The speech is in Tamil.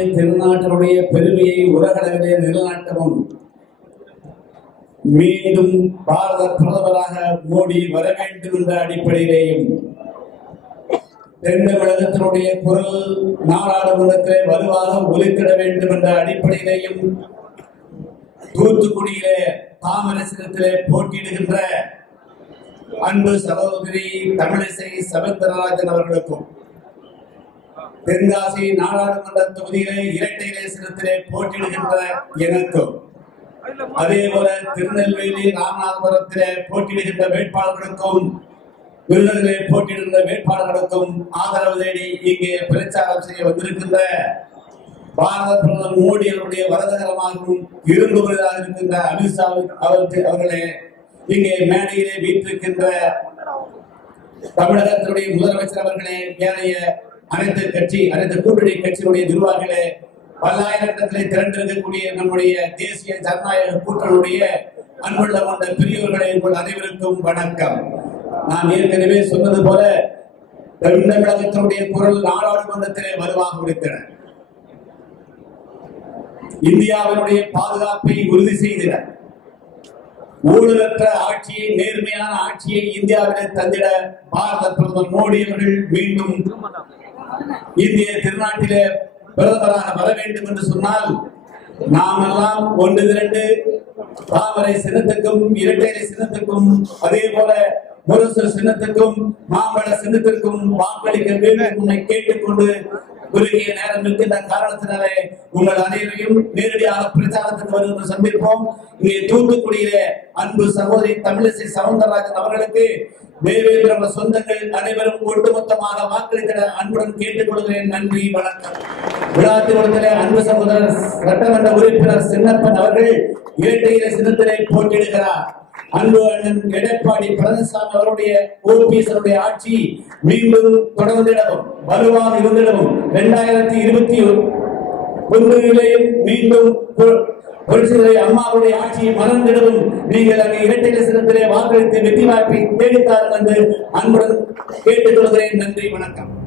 இந்திய திருநாட்டினுடைய பெருமையை உலகளவிலே நிலநாட்டவும். மீண்டும் பாரத பிரதமராக மோடி வர வேண்டும் என்ற அடிப்படையிலேயும் தென் தமிழகத்தினுடைய குரல் நாடாளுமன்றத்திலே வலுவாக ஒலித்திட வேண்டும் என்ற அடிப்படையிலேயும் தூத்துக்குடியிலே தாமரசிடத்திலே போட்டியிடுகின்ற அன்பு சகோதரி தமிழிசை சவுந்தரராஜன் அவர்களுக்கும் தென்காசி நாடாளுமன்ற தொகுதியிலே இரட்டை நேசனத்திலே போட்டியிடுகின்ற எனக்கும் அதே போல திருநெல்வேலி ராமநாதபுரத்திலே போட்டியிடுகின்ற வேட்பாளர்களுக்கும் விருதுகளை போட்டியிடுகின்ற வேட்பாளர்களுக்கும் ஆதரவு தேடி இங்கே பிரச்சாரம் செய்ய வந்திருக்கின்ற பாரத பிரதமர் மோடி அவருடைய வரதகரமாகவும் விரும்புவதாக இருக்கின்ற அமித்ஷா அவருக்கு அவர்களே இங்கே மேடையிலே வீற்றிருக்கின்ற தமிழகத்தினுடைய முதலமைச்சர் அவர்களே ஏனைய அனைத்து கட்சி அனைத்து கூட்டணி கட்சியினுடைய நிர்வாகிகளே பல்லாயிரக்கணக்கிலே திரண்டிருக்கக்கூடிய நம்முடைய தேசிய ஜனநாயக கூட்டணியுடைய அன்புள்ள கொண்ட பெரியவர்களே உங்கள் அனைவருக்கும் வணக்கம். நான் ஏற்கனவே சொன்னது போல தமிழகத்தினுடைய குரல் நாடாளுமன்றத்திலே வலுவாக இருக்கிறது. இந்தியாவினுடைய பாதுகாப்பை உறுதி செய்திட. ஊழலற்ற ஆட்சியை நேர்மையான ஆட்சியை இந்தியாவிலே தந்திட பாரத பிரதமர் மோடி அவர்கள் மீண்டும் இந்திய திருநாட்டிலே பிரதமராக வர வேண்டும் என்று சொன்னால் நாமெல்லாம் ஒன்று திரண்டு தாமரை சின்னத்துக்கும் இரட்டைலை சின்னத்துக்கும் அதே போல முரசு சின்னத்துக்கும் மாம்பழ சின்னத்திற்கும் வாக்களிக்க வேண்டும் உன்னை கேட்டுக்கொண்டு குறுகிய நேரம் இருக்கின்ற காரணத்தினாலே உங்கள் அனைவரையும் நேரடியாக பிரச்சாரத்துக்கு வருகின்ற சந்திப்போம். இங்கே தூத்துக்குடியிலே அன்பு சகோதரி தமிழிசை சவுந்தரராஜன் அவர்களுக்கு தேவேந்திர சொந்தங்கள் அனைவரும் ஒட்டுமொத்தமாக வாக்களித்திட அன்புடன் கேட்டுக்கொள்கிறேன். நன்றி வணக்கம். விழா திருமணத்திலே அன்பு சகோதரர் சட்டமன்ற உறுப்பினர் சின்னப்பன் அவர்கள் இரட்டையில சின்னத்திலே போட்டியிடுகிறார். அன்பு அண்ணன் எடப்பாடி பழனிசாமி அவருடைய ஓபிஎஸ் ஆட்சி மீண்டும் தொடர்ந்திடவும் வலுவாக இருந்திடவும். இரண்டாயிரத்தி இருபத்தி ஒன்றிலேயும் மீண்டும் பு- அம்மாவுடைய ஆட்சியை மறந்திடவும் நீங்கள் அங்கே இரட்டை லட்சத்திலே வாக்களித்து வெற்றி வாய்ப்பை தேடித்தார்கள் என்று அன்புடன் கேட்டுக்கொள்கிறேன். நன்றி வணக்கம்.